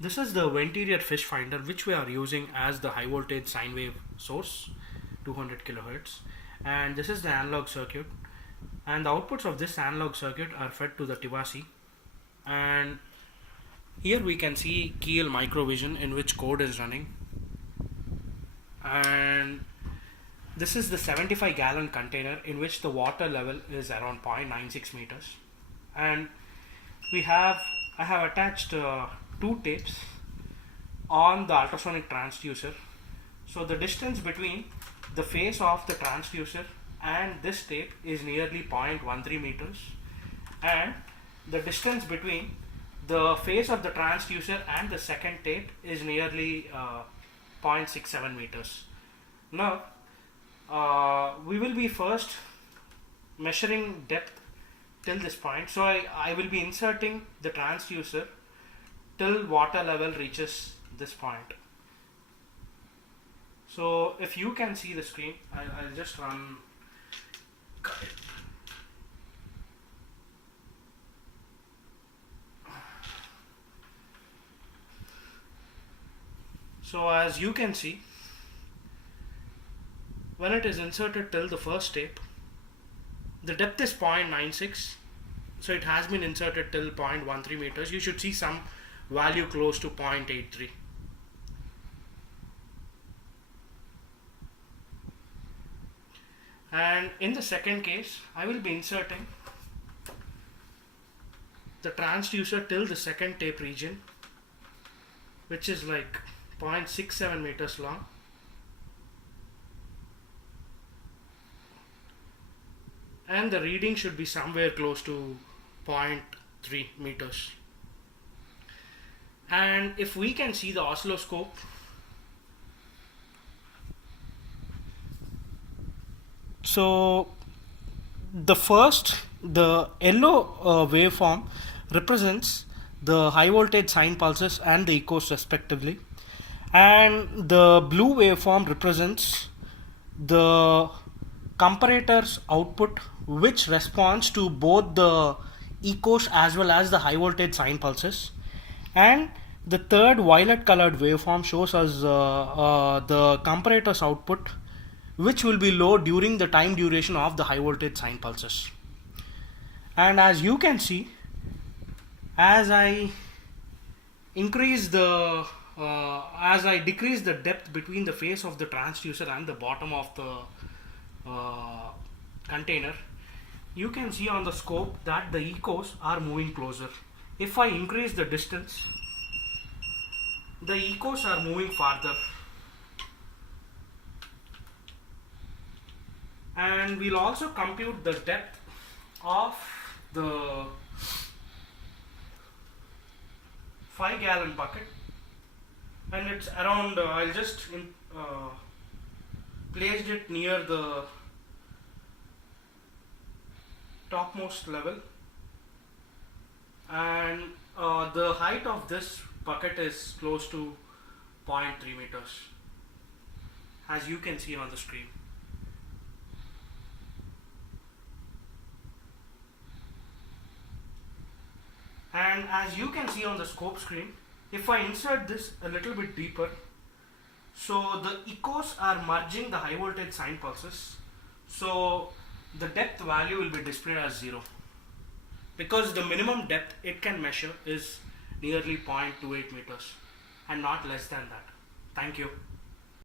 This is the Venterior Fish Finder, which we are using as the high voltage sine wave source, 200 kilohertz, and this is the analog circuit, and the outputs of this analog circuit are fed to the Tivasi. And here we can see Keel Microvision, in which code is running, and this is the 75 gallon container in which the water level is around 0.96 meters, and I have attached two tapes on the ultrasonic transducer. So the distance between the face of the transducer and this tape is nearly 0.13 meters, and the distance between the face of the transducer and the second tape is nearly 0.67 meters. Now we will be first measuring depth till this point. So I will be inserting the transducer till water level reaches this point. So if you can see the screen, I'll just run. So as you can see, when it is inserted till the first tape, the depth is 0.96, so it has been inserted till 0.13 meters. You should see some value close to 0.83. And in the second case, I will be inserting the transducer till the second tape region, which is like 0.67 meters long. And the reading should be somewhere close to 0.3 meters. And if we can see the oscilloscope, so the yellow waveform represents the high voltage sine pulses and the echoes respectively, and the blue waveform represents the comparator's output, which responds to both the echoes as well as the high voltage sine pulses. And the third violet colored waveform shows us the comparator's output, which will be low during the time duration of the high voltage sine pulses. And as you can see, as I decrease the depth between the face of the transducer and the bottom of the container, you can see on the scope that the echoes are moving closer. If I increase the distance, the echoes are moving farther. And we'll also compute the depth of the 5 gallon bucket, and it's around I'll just placed it near the topmost level, and the height of this bucket is close to 0.3 meters, as you can see on the screen. And as you can see on the scope screen, if I insert this a little bit deeper, so the echoes are merging the high voltage sine pulses, so the depth value will be displayed as 0, because the minimum depth it can measure is nearly 0.28 meters and not less than that. Thank you.